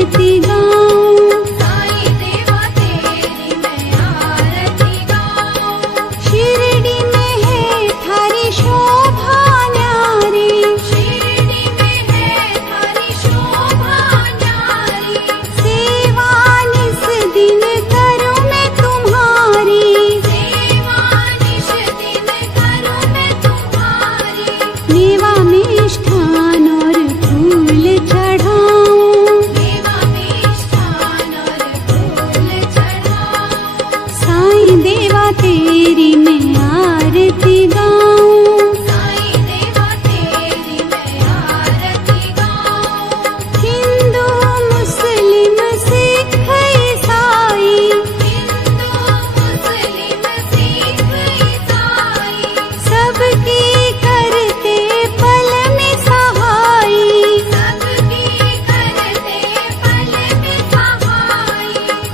आरती गाऊं। साईं देवा तेरी मैं आरती गाऊं। शिरडी में है थारी शोभा न्यारी, शिरडी में है थारी शोभा न्यारी। सेवा निस दिन करूं मैं तुम्हारी, सेवा निश दिन करूं मैं तुम्हारी। मेवा मिष्ठान और फूल चढ़ाऊं। देवा मिष्ठान और फूल चढ़ाऊं। साईं देवा तेरी मैं आरती गाऊं। साईं देवा तेरी मैं आरती गाऊं। हिंदू मुस्लिम सिख ईसाई, हिंदू मुस्लिम सिख ईसाई। सबकी करते पल में सहाई। सबकी करते पल में सहाई।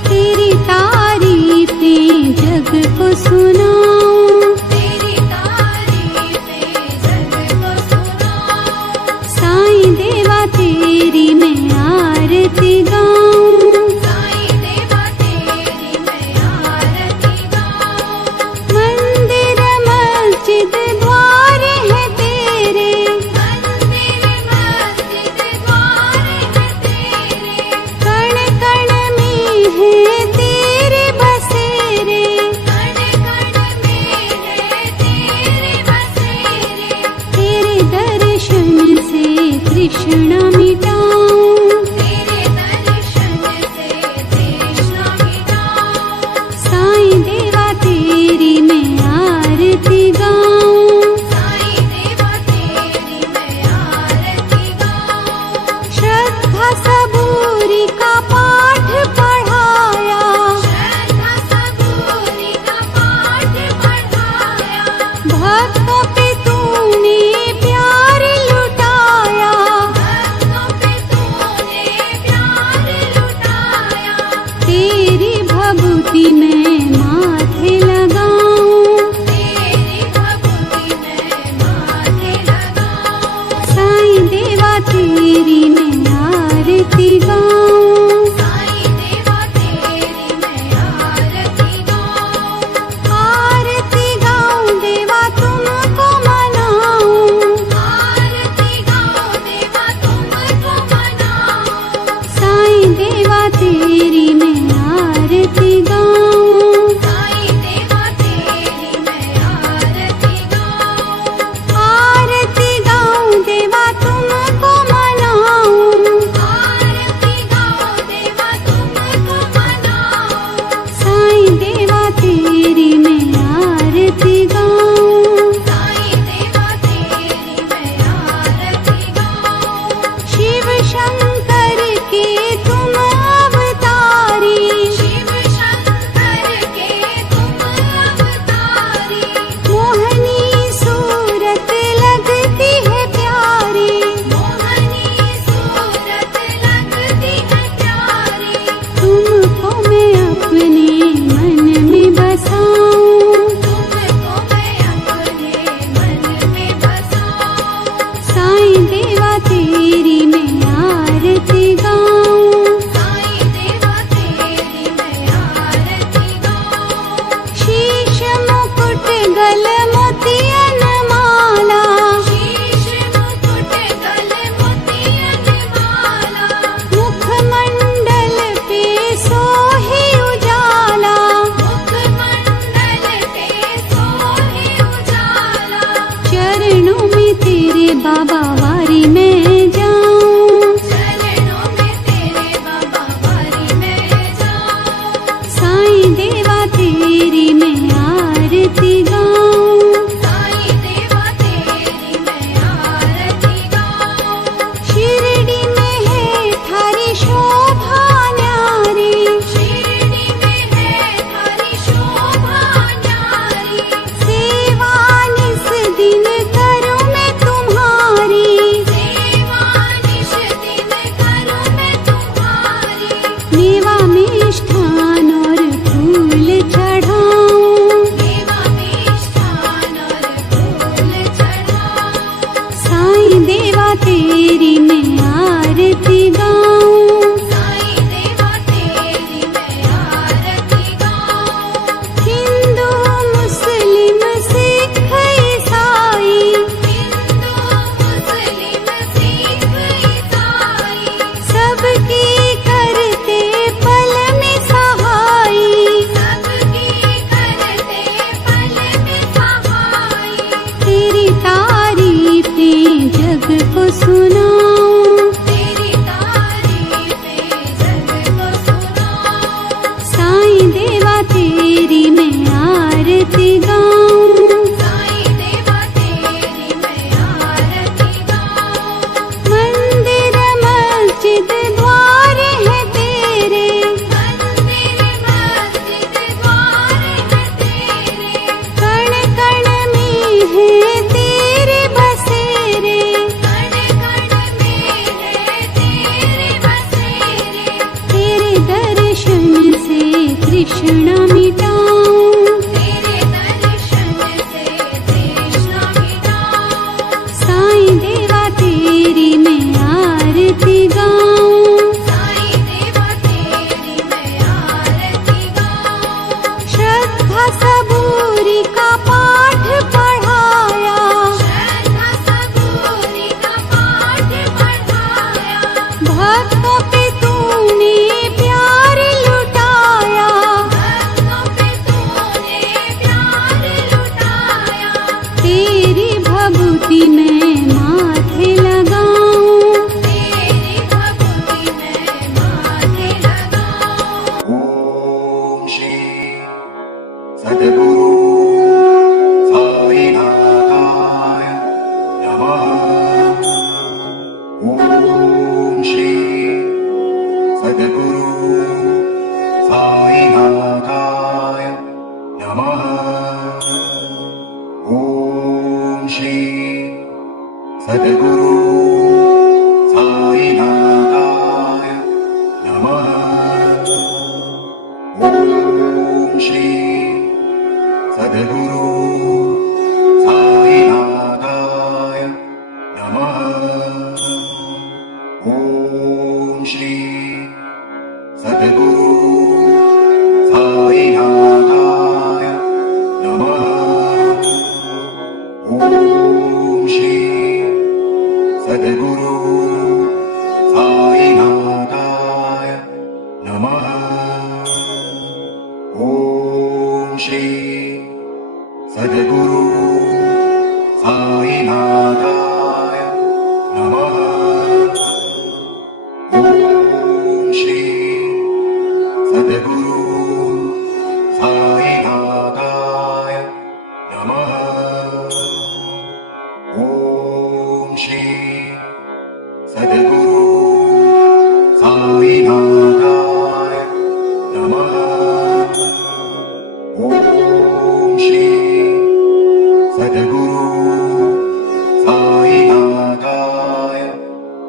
तेरी तारीफें जग को सुनाऊं। तेरी तारीफें जग को सुनाऊं। साईं देवा तेरी मैं आरती गाऊं। साईं देवा तेरी मैं आरती गाऊं। मंदिर मस्जिद द्वार है तेरे, मंदिर मस्जिद द्वार है तेरे। कण कण में है तेरे बसेरे। कण कण में है तेरे बसेरे। तेरे दर्शन से तृष्णा मिटाऊं। तेरे दर्शन से तृष्णा मिटाऊं। साईं देवा तेरी मैं आरती गाऊं। साईं देवा तेरी मैं आरती गाऊं। श्रद्धा सबूरी का पाठ पढ़ाया, श्रद्धा सबूरी का पाठ पढ़ाया। भक्तों पे तूने प्यार लुटाया। भक्तों पे तूने प्यार लुटाया। तेरी भभूति मैं माथे लगाऊं। तेरी भभूति मैं माथे लगाऊं। साईं देवा तेरी मैं आरती गाऊं। साईं देवा तेरी मैं आरती गाऊं। आरती गाऊं देवा तुमको मनाऊं। आरती गाऊं देवा तुमको मनाऊं। साईं देवा तेरी मैं आरती गाऊं। साईं देवा तेरी मैं आरती गाऊं। आरती गाऊं देवा तुमको मनाऊं।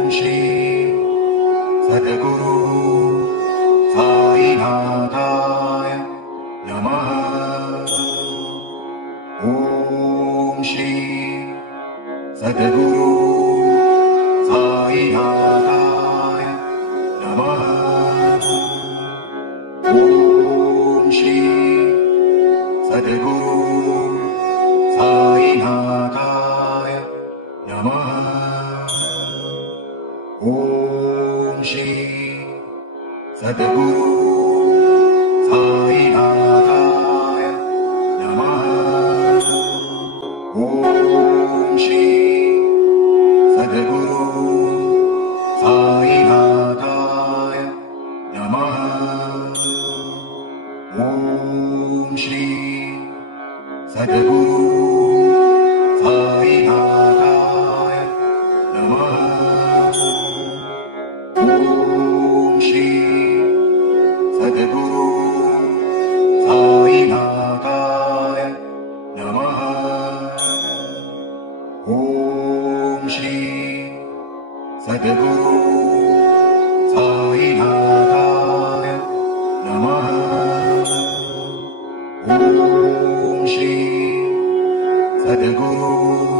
Om सद्गुरु साईनाथाय नमः। ॐ श्री सद्गुरु साईनाथाय नमः। ॐ श्री सद्गुरु साईनाथाय नमः। ॐ श्री सद्गुरु साईनाथाय नमः। ॐ श्री सद्गुरु साईनाथाय नमः। ॐ श्री सद्गुरु साईनाथाय नमः। ॐ श्री सद्गुरु साईनाथाय नमः। ॐ श्री सद्गुरु साईनाथाय नमः। ॐ श्री सद्गुरु